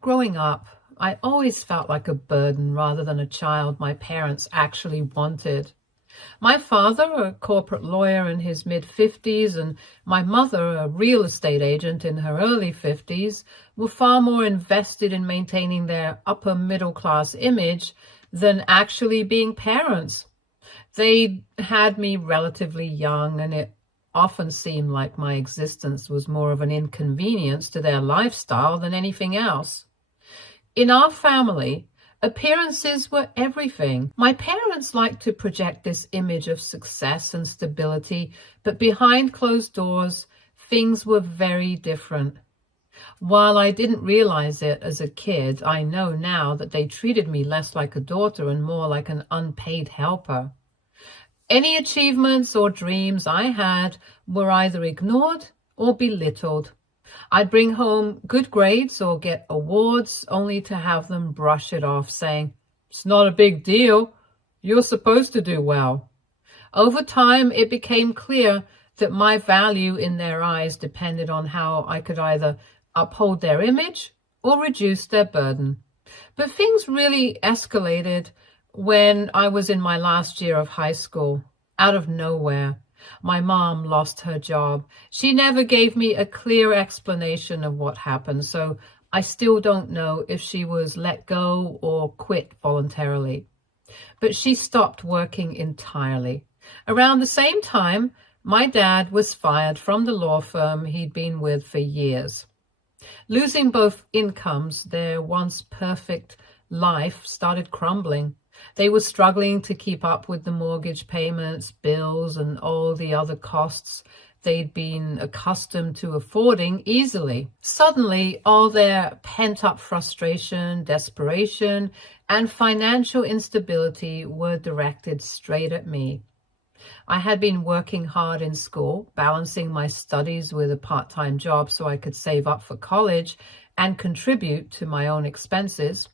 Growing up, I always felt like a burden rather than a child my parents actually wanted. My father, a corporate lawyer in his mid-50s, and my mother, a real estate agent in her early 50s, were far more invested in maintaining their upper middle class image than actually being parents. They had me relatively young, and it often seemed like my existence was more of an inconvenience to their lifestyle than anything else. In our family, appearances were everything. My parents liked to project this image of success and stability, but behind closed doors, things were very different. While I didn't realize it as a kid, I know now that they treated me less like a daughter and more like an unpaid helper. Any achievements or dreams I had were either ignored or belittled. I'd bring home good grades or get awards only to have them brush it off, saying, "It's not a big deal. You're supposed to do well." Over time, it became clear that my value in their eyes depended on how I could either uphold their image or reduce their burden. But things really escalated when I was in my last year of high school. Out of nowhere, my mom lost her job. She never gave me a clear explanation of what happened, so I still don't know if she was let go or quit voluntarily. But she stopped working entirely. Around the same time, my dad was fired from the law firm he'd been with for years. Losing both incomes, their once perfect life started crumbling. They were struggling to keep up with the mortgage payments, bills, and all the other costs they'd been accustomed to affording easily. Suddenly, all their pent-up frustration, desperation, and financial instability were directed straight at me. I had been working hard in school, balancing my studies with a part-time job so I could save up for college and contribute to my own expenses.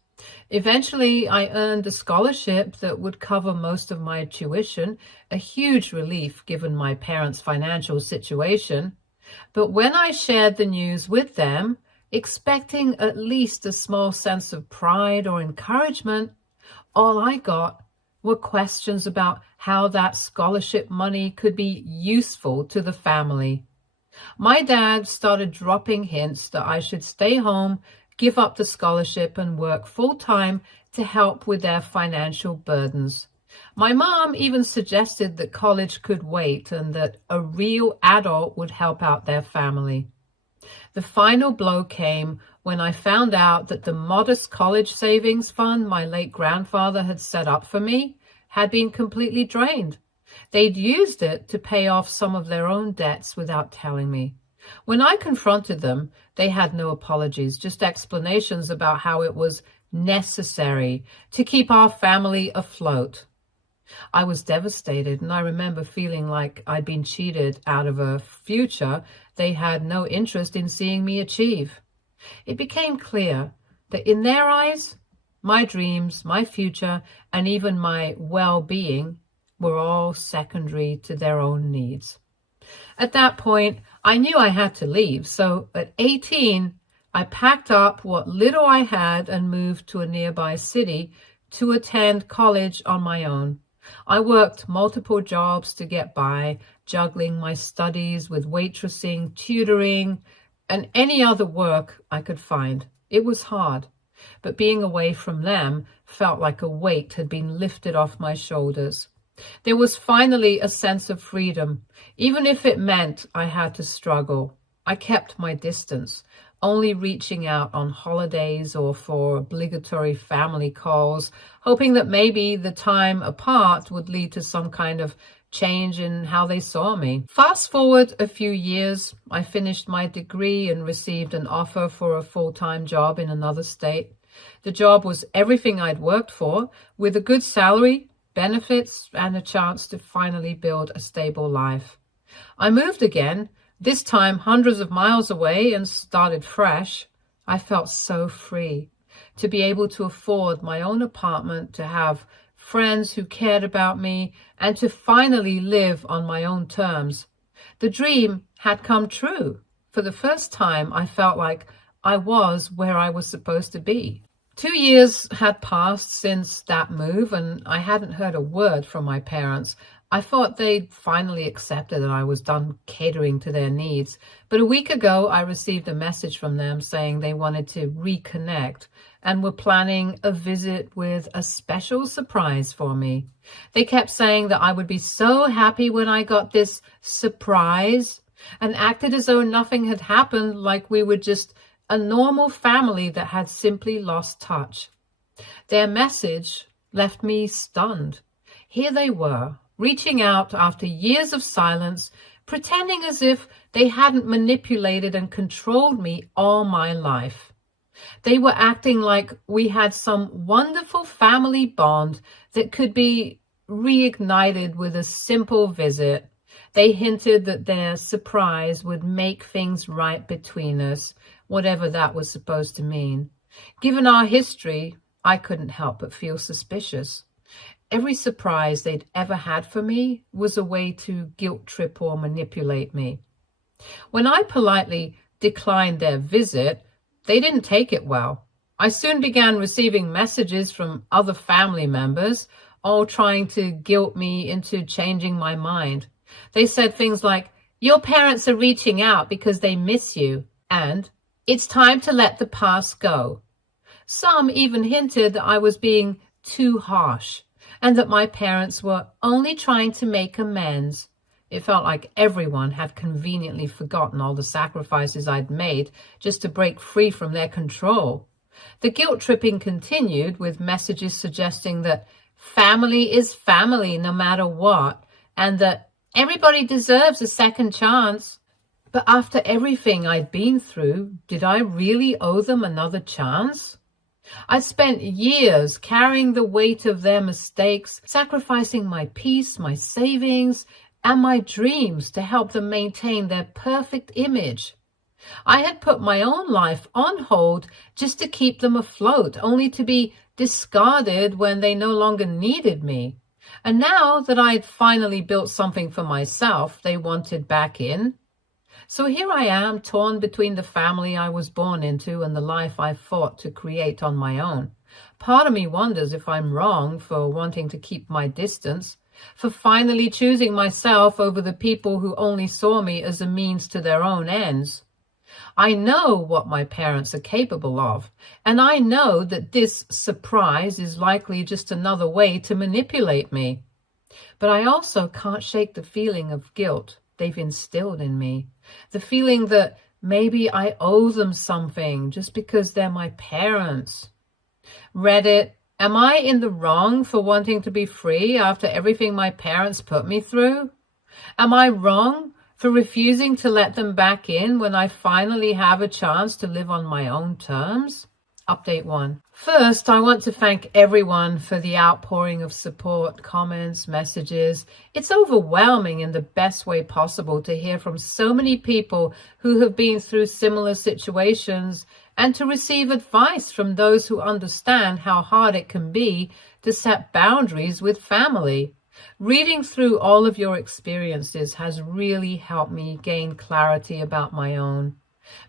Eventually, I earned a scholarship that would cover most of my tuition, a huge relief given my parents' financial situation. But when I shared the news with them, expecting at least a small sense of pride or encouragement, all I got were questions about how that scholarship money could be useful to the family. My dad started dropping hints that I should stay home, give up the scholarship, and work full-time to help with their financial burdens. My mom even suggested that college could wait and that a real adult would help out their family. The final blow came when I found out that the modest college savings fund my late grandfather had set up for me had been completely drained. They'd used it to pay off some of their own debts without telling me. When I confronted them, they had no apologies, just explanations about how it was necessary to keep our family afloat. I was devastated, and I remember feeling like I'd been cheated out of a future they had no interest in seeing me achieve. It became clear that in their eyes, my dreams, my future, and even my well-being were all secondary to their own needs. At that point, I knew I had to leave, so at 18, I packed up what little I had and moved to a nearby city to attend college on my own. I worked multiple jobs to get by, juggling my studies with waitressing, tutoring, and any other work I could find. It was hard, but being away from them felt like a weight had been lifted off my shoulders. There was finally a sense of freedom, even if it meant I had to struggle. I kept my distance, only reaching out on holidays or for obligatory family calls, hoping that maybe the time apart would lead to some kind of change in how they saw me. Fast forward a few years, I finished my degree and received an offer for a full-time job in another state. The job was everything I'd worked for, with a good salary, benefits, and a chance to finally build a stable life. I moved again, this time hundreds of miles away, and started fresh. I felt so free to be able to afford my own apartment, to have friends who cared about me, and to finally live on my own terms. The dream had come true. For the first time, I felt like I was where I was supposed to be. 2 years had passed since that move, and I hadn't heard a word from my parents. I thought they'd finally accepted that I was done catering to their needs. But a week ago, I received a message from them saying they wanted to reconnect and were planning a visit with a special surprise for me. They kept saying that I would be so happy when I got this surprise, and acted as though nothing had happened, like we were just a normal family that had simply lost touch. Their message left me stunned. Here they were, reaching out after years of silence, pretending as if they hadn't manipulated and controlled me all my life. They were acting like we had some wonderful family bond that could be reignited with a simple visit. They hinted that their surprise would make things right between us, whatever that was supposed to mean. Given our history, I couldn't help but feel suspicious. Every surprise they'd ever had for me was a way to guilt trip or manipulate me. When I politely declined their visit, they didn't take it well. I soon began receiving messages from other family members, all trying to guilt me into changing my mind. They said things like, "Your parents are reaching out because they miss you," and "It's time to let the past go." Some even hinted that I was being too harsh and that my parents were only trying to make amends. It felt like everyone had conveniently forgotten all the sacrifices I'd made just to break free from their control. The guilt tripping continued with messages suggesting that family is family no matter what, and that everybody deserves a second chance. But after everything I'd been through, did I really owe them another chance? I'd spent years carrying the weight of their mistakes, sacrificing my peace, my savings, and my dreams to help them maintain their perfect image. I had put my own life on hold just to keep them afloat, only to be discarded when they no longer needed me. And now that I'd finally built something for myself, they wanted back in. So here I am, torn between the family I was born into and the life I fought to create on my own. Part of me wonders if I'm wrong for wanting to keep my distance, for finally choosing myself over the people who only saw me as a means to their own ends. I know what my parents are capable of, and I know that this surprise is likely just another way to manipulate me. But I also can't shake the feeling of guilt they've instilled in me, the feeling that maybe I owe them something just because they're my parents. Reddit, am I in the wrong for wanting to be free after everything my parents put me through? Am I wrong for refusing to let them back in when I finally have a chance to live on my own terms? Update 1. First, I want to thank everyone for the outpouring of support, comments, messages. It's overwhelming in the best way possible to hear from so many people who have been through similar situations and to receive advice from those who understand how hard it can be to set boundaries with family. Reading through all of your experiences has really helped me gain clarity about my own.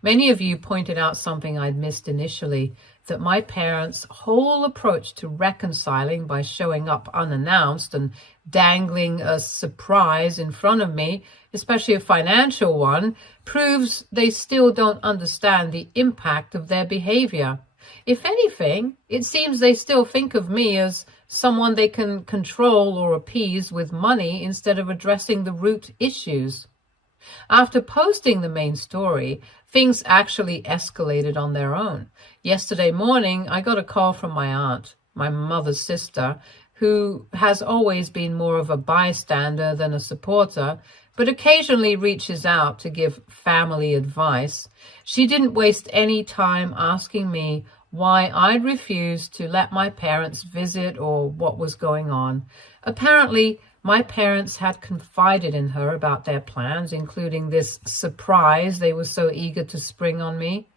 Many of you pointed out something I'd missed initially, that my parents' whole approach to reconciling by showing up unannounced and dangling a surprise in front of me, especially a financial one, proves they still don't understand the impact of their behavior. If anything, it seems they still think of me as someone they can control or appease with money instead of addressing the root issues. After posting the main story, things actually escalated on their own. Yesterday morning, I got a call from my aunt, my mother's sister, who has always been more of a bystander than a supporter, but occasionally reaches out to give family advice. She didn't waste any time asking me why I'd refused to let my parents visit or what was going on. Apparently, my parents had confided in her about their plans, including this surprise they were so eager to spring on me.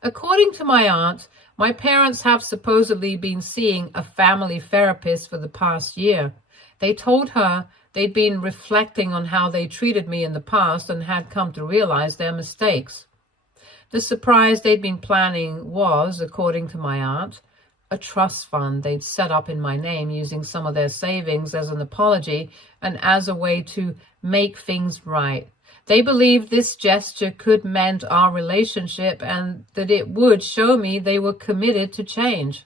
According to my aunt, my parents have supposedly been seeing a family therapist for the past year. They told her they'd been reflecting on how they treated me in the past and had come to realize their mistakes. The surprise they'd been planning was, according to my aunt, a trust fund they'd set up in my name using some of their savings as an apology and as a way to make things right. They believed this gesture could mend our relationship and that it would show me they were committed to change.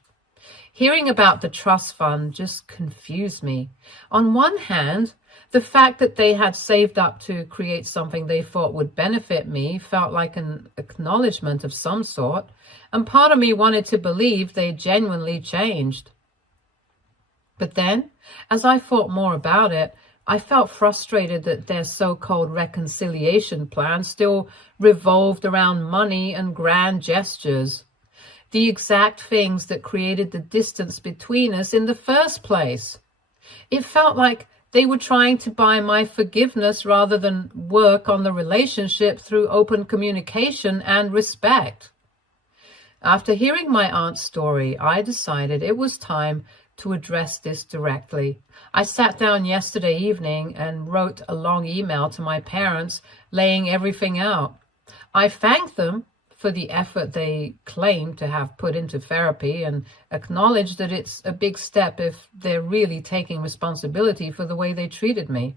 Hearing about the trust fund just confused me. On one hand, the fact that they had saved up to create something they thought would benefit me felt like an acknowledgement of some sort, and part of me wanted to believe they genuinely changed. But then, as I thought more about it, I felt frustrated that their so-called reconciliation plan still revolved around money and grand gestures, the exact things that created the distance between us in the first place. It felt like they were trying to buy my forgiveness rather than work on the relationship through open communication and respect. After hearing my aunt's story, I decided it was time to address this directly. I sat down yesterday evening and wrote a long email to my parents, laying everything out. I thanked them for the effort they claim to have put into therapy and acknowledge that it's a big step if they're really taking responsibility for the way they treated me.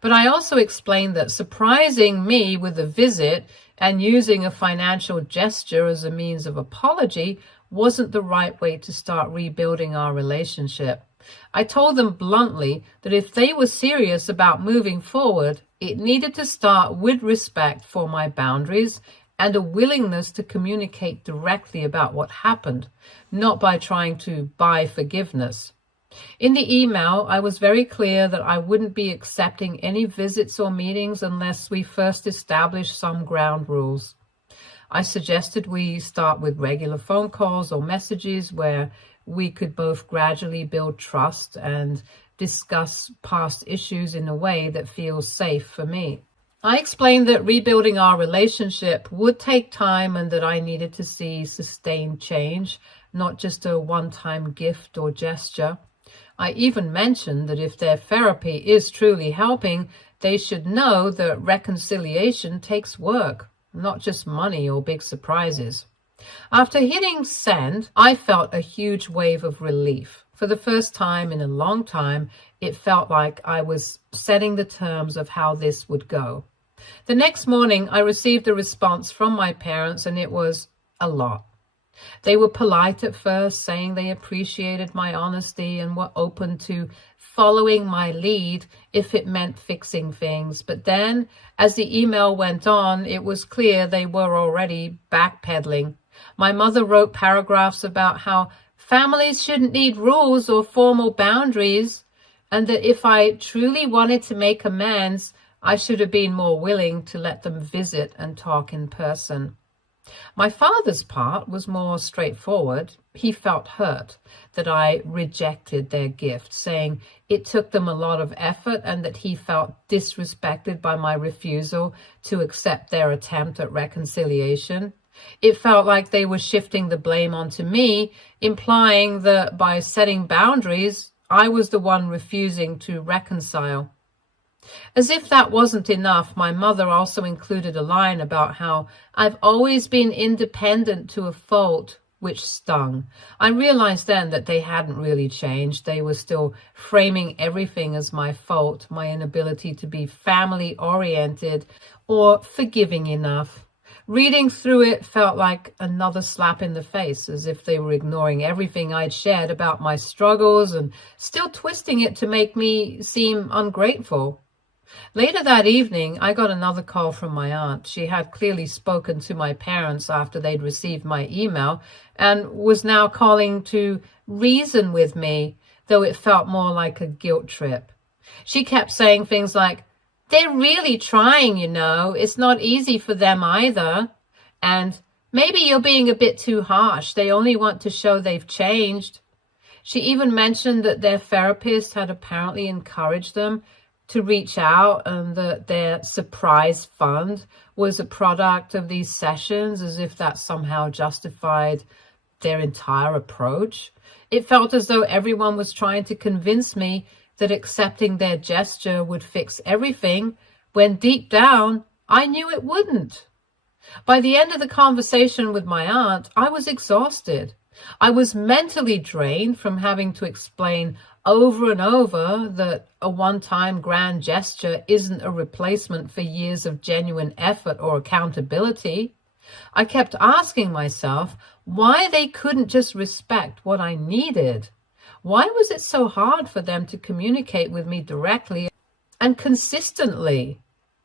But I also explained that surprising me with a visit and using a financial gesture as a means of apology wasn't the right way to start rebuilding our relationship. I told them bluntly that if they were serious about moving forward, it needed to start with respect for my boundaries and a willingness to communicate directly about what happened, not by trying to buy forgiveness. In the email, I was very clear that I wouldn't be accepting any visits or meetings unless we first established some ground rules. I suggested we start with regular phone calls or messages where we could both gradually build trust and discuss past issues in a way that feels safe for me. I explained that rebuilding our relationship would take time and that I needed to see sustained change, not just a one-time gift or gesture. I even mentioned that if their therapy is truly helping, they should know that reconciliation takes work, not just money or big surprises. After hitting send, I felt a huge wave of relief. For the first time in a long time, it felt like I was setting the terms of how this would go. The next morning, I received a response from my parents, and it was a lot. They were polite at first, saying they appreciated my honesty and were open to following my lead if it meant fixing things. But then, as the email went on, it was clear they were already backpedaling. My mother wrote paragraphs about how families shouldn't need rules or formal boundaries, and that if I truly wanted to make amends, I should have been more willing to let them visit and talk in person. My father's part was more straightforward. He felt hurt that I rejected their gift, saying it took them a lot of effort and that he felt disrespected by my refusal to accept their attempt at reconciliation. It felt like they were shifting the blame onto me, implying that by setting boundaries, I was the one refusing to reconcile. As if that wasn't enough, my mother also included a line about how I've always been independent to a fault, which stung. I realized then that they hadn't really changed. They were still framing everything as my fault, my inability to be family-oriented or forgiving enough. Reading through it felt like another slap in the face, as if they were ignoring everything I'd shared about my struggles and still twisting it to make me seem ungrateful. Later that evening, I got another call from my aunt. She had clearly spoken to my parents after they'd received my email and was now calling to reason with me, though it felt more like a guilt trip. She kept saying things like, "They're really trying, you know. It's not easy for them either. And maybe you're being a bit too harsh. They only want to show they've changed." She even mentioned that their therapist had apparently encouraged them to reach out and that their surprise fund was a product of these sessions, as if that somehow justified their entire approach. It felt as though everyone was trying to convince me that accepting their gesture would fix everything, when deep down, I knew it wouldn't. By the end of the conversation with my aunt, I was exhausted. I was mentally drained from having to explain over and over that a one-time grand gesture isn't a replacement for years of genuine effort or accountability. I kept asking myself why they couldn't just respect what I needed. Why was it so hard for them to communicate with me directly and consistently?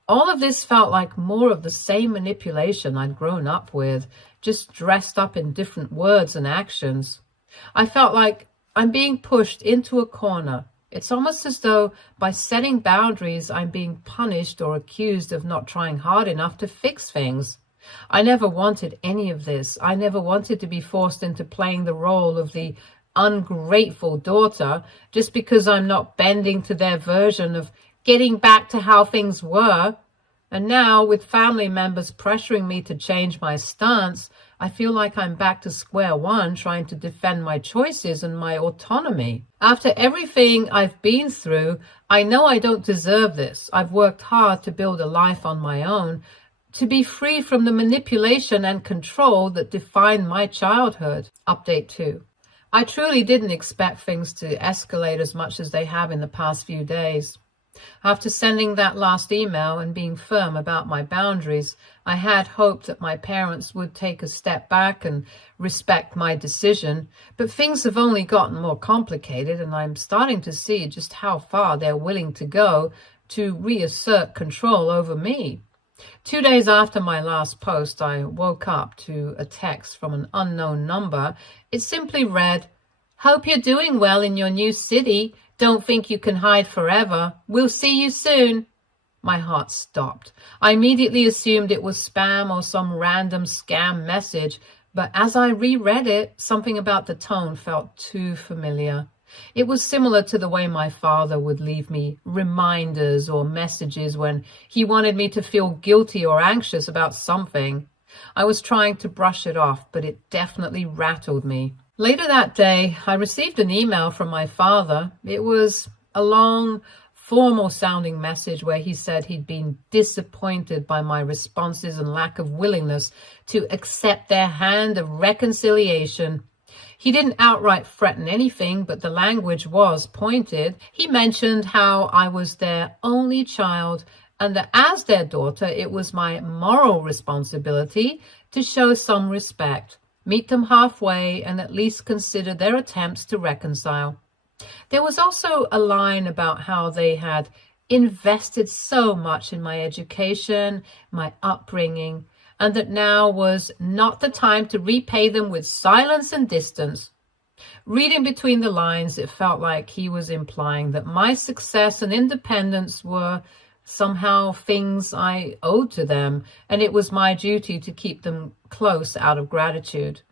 All of this felt like more of the same manipulation I'd grown up with, just dressed up in different words and actions. I felt like I'm being pushed into a corner. It's almost as though by setting boundaries, I'm being punished or accused of not trying hard enough to fix things. I never wanted any of this. I never wanted to be forced into playing the role of the ungrateful daughter just because I'm not bending to their version of getting back to how things were. And now, with family members pressuring me to change my stance, I feel like I'm back to square one trying to defend my choices and my autonomy. After everything I've been through, I know I don't deserve this. I've worked hard to build a life on my own, to be free from the manipulation and control that defined my childhood. Update 2. I truly didn't expect things to escalate as much as they have in the past few days. After sending that last email and being firm about my boundaries, I had hoped that my parents would take a step back and respect my decision, but things have only gotten more complicated, and I'm starting to see just how far they're willing to go to reassert control over me. 2 days after my last post, I woke up to a text from an unknown number. It simply read, "Hope you're doing well in your new city. Don't think you can hide forever. We'll see you soon." My heart stopped. I immediately assumed it was spam or some random scam message, but as I reread it, something about the tone felt too familiar. It was similar to the way my father would leave me reminders or messages when he wanted me to feel guilty or anxious about something. I was trying to brush it off, but it definitely rattled me. Later that day, I received an email from my father. It was a long, formal-sounding message where he said he'd been disappointed by my responses and lack of willingness to accept their hand of reconciliation. He didn't outright threaten anything, but the language was pointed. He mentioned how I was their only child and that as their daughter, it was my moral responsibility to show some respect, meet them halfway, and at least consider their attempts to reconcile. There was also a line about how they had invested so much in my education, my upbringing, and that now was not the time to repay them with silence and distance. Reading between the lines, it felt like he was implying that my success and independence were somehow things I owed to them, and it was my duty to keep them close out of gratitude.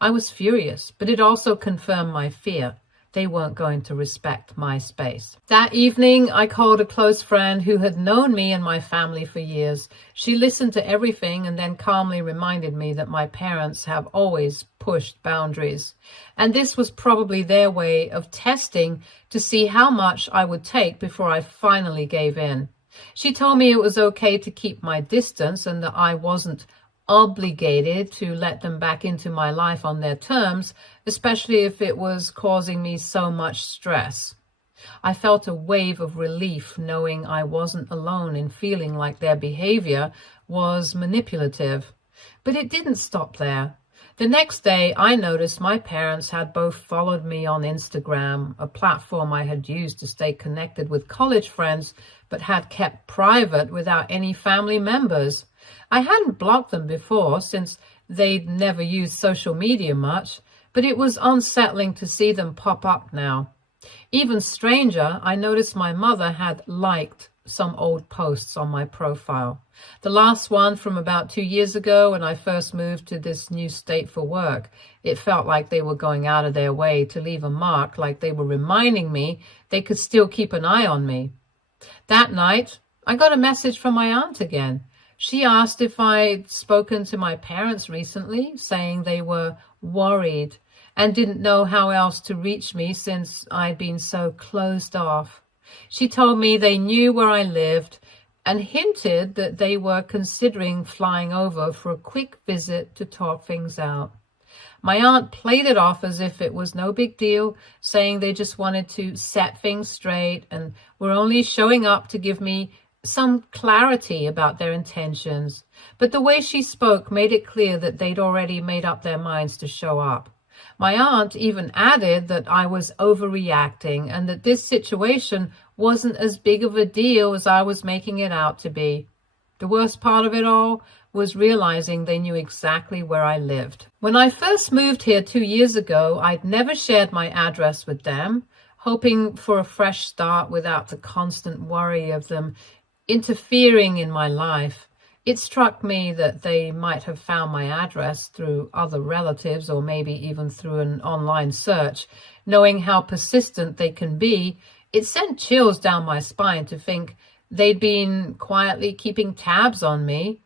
I was furious, but it also confirmed my fear. They weren't going to respect my space. That evening, I called a close friend who had known me and my family for years. She listened to everything and then calmly reminded me that my parents have always pushed boundaries. And this was probably their way of testing to see how much I would take before I finally gave in. She told me it was okay to keep my distance and that I wasn't obligated to let them back into my life on their terms, especially if it was causing me so much stress. I felt a wave of relief knowing I wasn't alone in feeling like their behavior was manipulative. But it didn't stop there. The next day, I noticed my parents had both followed me on Instagram, a platform I had used to stay connected with college friends, but had kept private without any family members. I hadn't blocked them before since they'd never used social media much, but it was unsettling to see them pop up now. Even stranger, I noticed my mother had liked some old posts on my profile. The last one from about 2 years ago when I first moved to this new state for work. It felt like they were going out of their way to leave a mark, like they were reminding me they could still keep an eye on me. That night, I got a message from my aunt again. She asked if I'd spoken to my parents recently, saying they were worried and didn't know how else to reach me since I'd been so closed off. She told me they knew where I lived, and hinted that they were considering flying over for a quick visit to talk things out. My aunt played it off as if it was no big deal, saying they just wanted to set things straight and were only showing up to give me some clarity about their intentions. But the way she spoke made it clear that they'd already made up their minds to show up. My aunt even added that I was overreacting and that this situation wasn't as big of a deal as I was making it out to be. The worst part of it all was realizing they knew exactly where I lived. When I first moved here 2 years ago, I'd never shared my address with them, hoping for a fresh start without the constant worry of them interfering in my life. It struck me that they might have found my address through other relatives or maybe even through an online search. Knowing how persistent they can be, it sent chills down my spine to think they'd been quietly keeping tabs on me.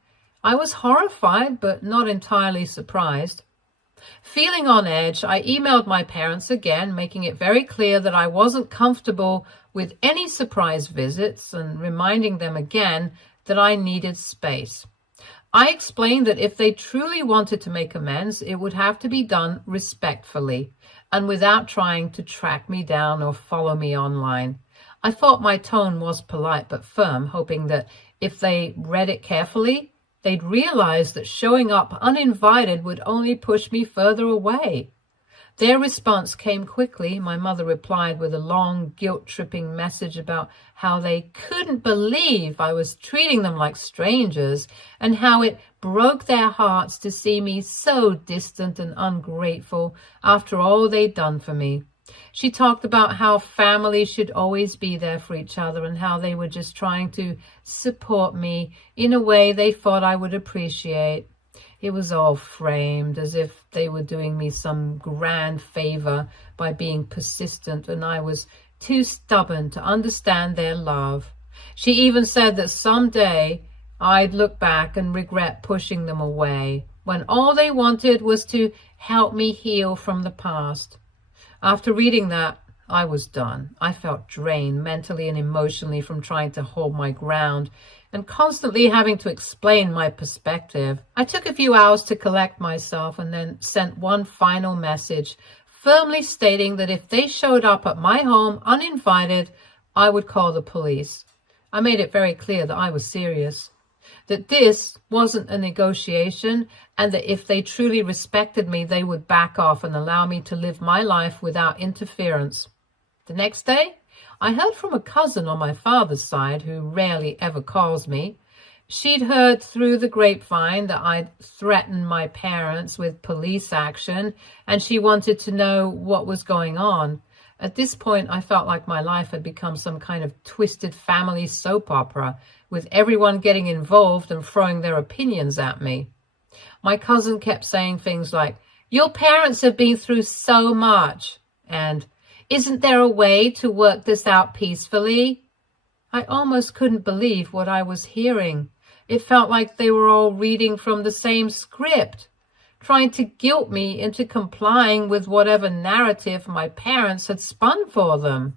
I was horrified, but not entirely surprised. Feeling on edge, I emailed my parents again, making it very clear that I wasn't comfortable with any surprise visits and reminding them again that I needed space. I explained that if they truly wanted to make amends, it would have to be done respectfully and without trying to track me down or follow me online. I thought my tone was polite but firm, hoping that if they read it carefully, they'd realize that showing up uninvited would only push me further away. Their response came quickly. My mother replied with a long, guilt-tripping message about how they couldn't believe I was treating them like strangers and how it broke their hearts to see me so distant and ungrateful after all they'd done for me. She talked about how family should always be there for each other and how they were just trying to support me in a way they thought I would appreciate. It was all framed as if they were doing me some grand favor by being persistent, and I was too stubborn to understand their love. She even said that someday I'd look back and regret pushing them away, when all they wanted was to help me heal from the past. After reading that, I was done. I felt drained mentally and emotionally from trying to hold my ground and constantly having to explain my perspective. I took a few hours to collect myself and then sent one final message, firmly stating that if they showed up at my home uninvited, I would call the police. I made it very clear that I was serious, that this wasn't a negotiation, and that if they truly respected me, they would back off and allow me to live my life without interference. The next day, I heard from a cousin on my father's side who rarely ever calls me. She'd heard through the grapevine that I'd threatened my parents with police action, and she wanted to know what was going on. At this point, I felt like my life had become some kind of twisted family soap opera, with everyone getting involved and throwing their opinions at me. My cousin kept saying things like, "Your parents have been through so much," and "Isn't there a way to work this out peacefully?" I almost couldn't believe what I was hearing. It felt like they were all reading from the same script, trying to guilt me into complying with whatever narrative my parents had spun for them.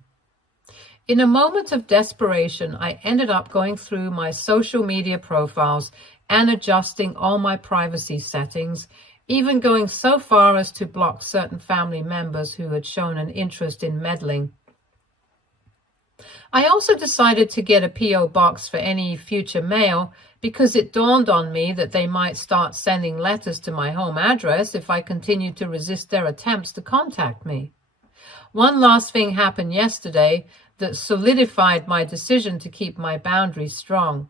In a moment of desperation, I ended up going through my social media profiles and adjusting all my privacy settings, even going so far as to block certain family members who had shown an interest in meddling. I also decided to get a P.O. box for any future mail because it dawned on me that they might start sending letters to my home address if I continued to resist their attempts to contact me. One last thing happened yesterday that solidified my decision to keep my boundaries strong.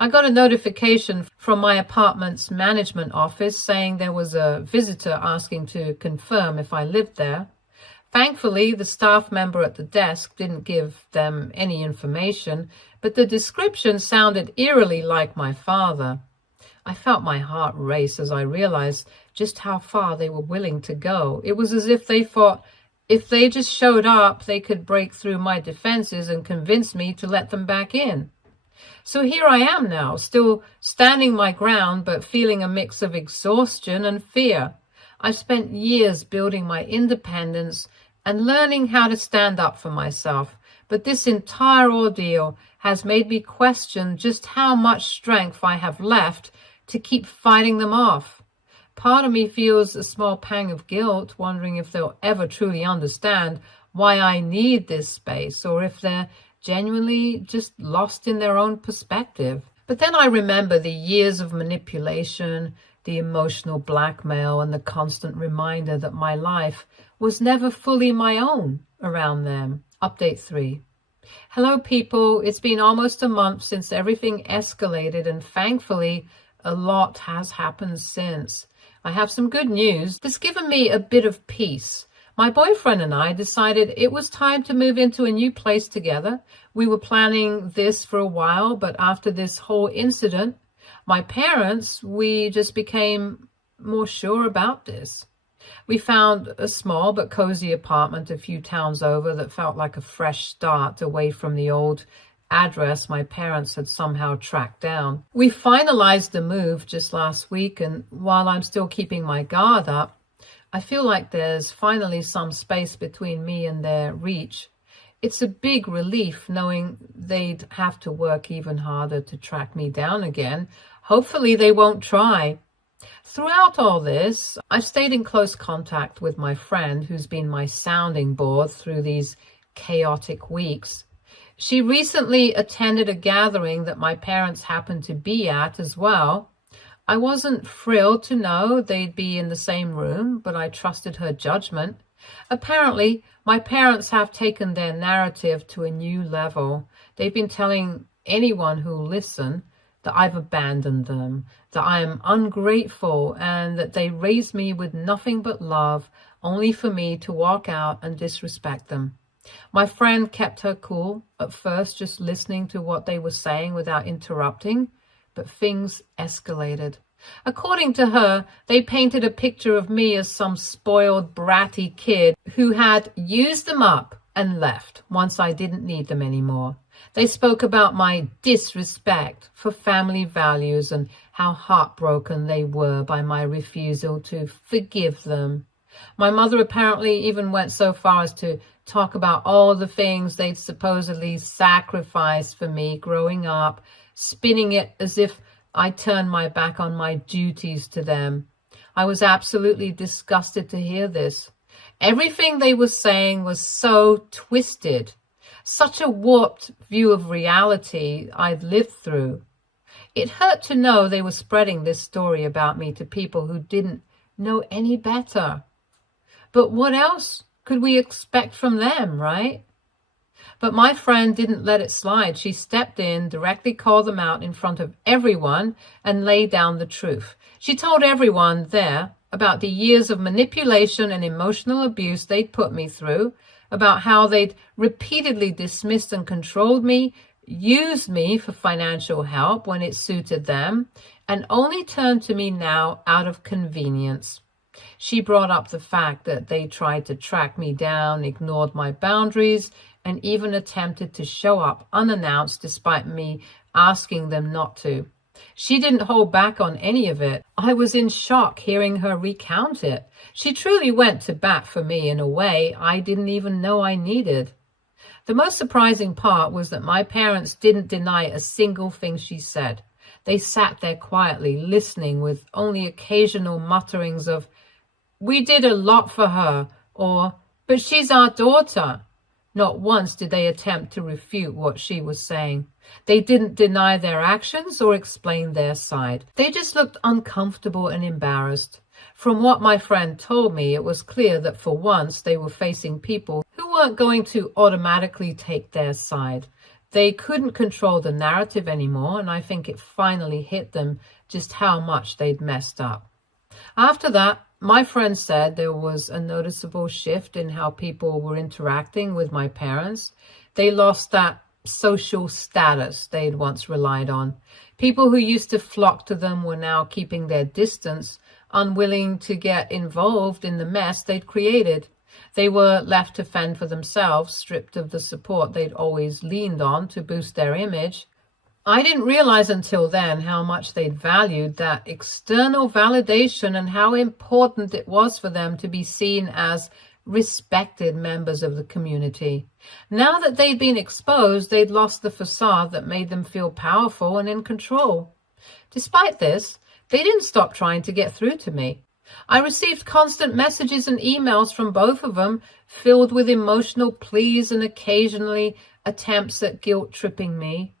I got a notification from my apartment's management office saying there was a visitor asking to confirm if I lived there. Thankfully, the staff member at the desk didn't give them any information, but the description sounded eerily like my father. I felt my heart race as I realized just how far they were willing to go. It was as if they thought if they just showed up, they could break through my defenses and convince me to let them back in. So here I am now, still standing my ground, but feeling a mix of exhaustion and fear. I've spent years building my independence and learning how to stand up for myself, but this entire ordeal has made me question just how much strength I have left to keep fighting them off. Part of me feels a small pang of guilt, wondering if they'll ever truly understand why I need this space, or if they're genuinely just lost in their own perspective. But then I remember the years of manipulation, the emotional blackmail, and the constant reminder that my life was never fully my own around them. Update 3. Hello, people. It's been almost a month since everything escalated, and thankfully, a lot has happened since. I have some good news that's given me a bit of peace. My boyfriend and I decided it was time to move into a new place together. We were planning this for a while, but after this whole incident, my parents, we just became more sure about this. We found a small but cozy apartment a few towns over that felt like a fresh start away from the old address my parents had somehow tracked down. We finalized the move just last week, and while I'm still keeping my guard up, I feel like there's finally some space between me and their reach. It's a big relief knowing they'd have to work even harder to track me down again. Hopefully they won't try. Throughout all this, I've stayed in close contact with my friend who's been my sounding board through these chaotic weeks. She recently attended a gathering that my parents happened to be at as well. I wasn't thrilled to know they'd be in the same room, but I trusted her judgment. Apparently, my parents have taken their narrative to a new level. They've been telling anyone who'll listen that I've abandoned them, that I am ungrateful, and that they raised me with nothing but love, only for me to walk out and disrespect them. My friend kept her cool at first, just listening to what they were saying without interrupting, but things escalated. According to her, they painted a picture of me as some spoiled, bratty kid who had used them up and left once I didn't need them anymore. They spoke about my disrespect for family values and how heartbroken they were by my refusal to forgive them. My mother apparently even went so far as to talk about all the things they'd supposedly sacrificed for me growing up, spinning it as if I turned my back on my duties to them. I was absolutely disgusted to hear this. Everything they were saying was so twisted, such a warped view of reality I'd lived through. It hurt to know they were spreading this story about me to people who didn't know any better. But what else could we expect from them, right? But my friend didn't let it slide. She stepped in, directly called them out in front of everyone, and laid down the truth. She told everyone there about the years of manipulation and emotional abuse they'd put me through, about how they'd repeatedly dismissed and controlled me, used me for financial help when it suited them, and only turned to me now out of convenience. She brought up the fact that they tried to track me down, ignored my boundaries, and even attempted to show up unannounced despite me asking them not to. She didn't hold back on any of it. I was in shock hearing her recount it. She truly went to bat for me in a way I didn't even know I needed. The most surprising part was that my parents didn't deny a single thing she said. They sat there quietly, listening with only occasional mutterings of, "We did a lot for her," or, "But she's our daughter." Not once did they attempt to refute what she was saying. They didn't deny their actions or explain their side. They just looked uncomfortable and embarrassed. From what my friend told me, it was clear that for once they were facing people who weren't going to automatically take their side. They couldn't control the narrative anymore, and I think it finally hit them just how much they'd messed up. After that, my friend said there was a noticeable shift in how people were interacting with my parents. They lost that social status they'd once relied on. People who used to flock to them were now keeping their distance, unwilling to get involved in the mess they'd created. They were left to fend for themselves, stripped of the support they'd always leaned on to boost their image. I didn't realize until then how much they'd valued that external validation and how important it was for them to be seen as respected members of the community. Now that they'd been exposed, they'd lost the facade that made them feel powerful and in control. Despite this, they didn't stop trying to get through to me. I received constant messages and emails from both of them, filled with emotional pleas and occasionally attempts at guilt-tripping me.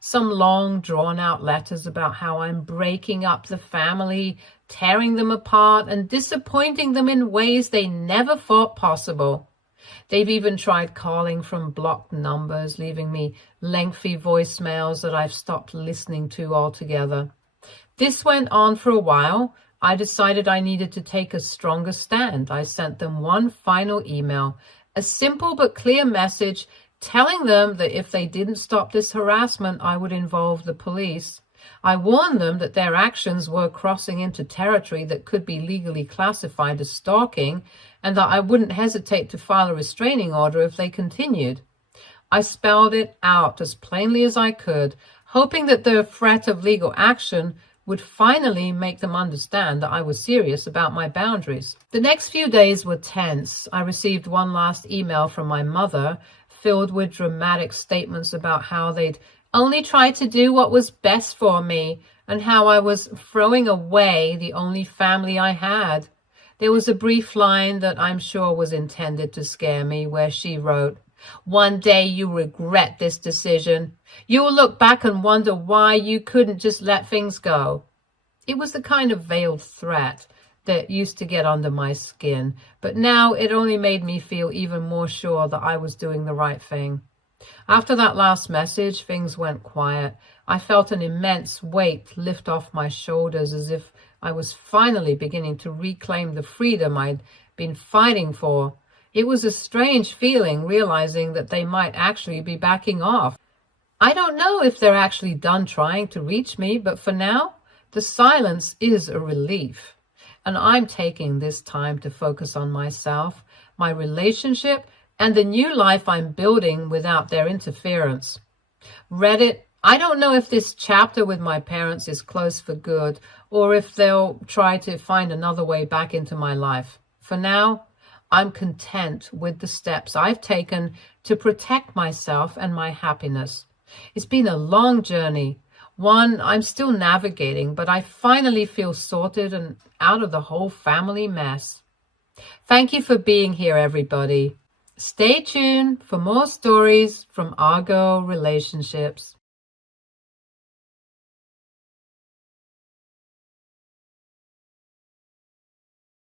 Some long, drawn-out letters about how I'm breaking up the family, tearing them apart, and disappointing them in ways they never thought possible. They've even tried calling from blocked numbers, leaving me lengthy voicemails that I've stopped listening to altogether. This went on for a while. I decided I needed to take a stronger stand. I sent them one final email, a simple but clear message telling them that if they didn't stop this harassment, I would involve the police. I warned them that their actions were crossing into territory that could be legally classified as stalking, and that I wouldn't hesitate to file a restraining order if they continued. I spelled it out as plainly as I could, hoping that the threat of legal action would finally make them understand that I was serious about my boundaries. The next few days were tense. I received one last email from my mother, filled with dramatic statements about how they'd only tried to do what was best for me and how I was throwing away the only family I had. There was a brief line that I'm sure was intended to scare me, where she wrote, "One day you regret this decision. You will look back and wonder why you couldn't just let things go." It was the kind of veiled threat that used to get under my skin, but now it only made me feel even more sure that I was doing the right thing. After that last message, things went quiet. I felt an immense weight lift off my shoulders, as if I was finally beginning to reclaim the freedom I'd been fighting for. It was a strange feeling, realizing that they might actually be backing off. I don't know if they're actually done trying to reach me, but for now, the silence is a relief. And I'm taking this time to focus on myself, my relationship, and the new life I'm building without their interference. Reddit, I don't know if this chapter with my parents is closed for good, or if they'll try to find another way back into my life. For now, I'm content with the steps I've taken to protect myself and my happiness. It's been a long journey, one I'm still navigating, but I finally feel sorted and out of the whole family mess. Thank you for being here, everybody. Stay tuned for more stories from Argo Relationships.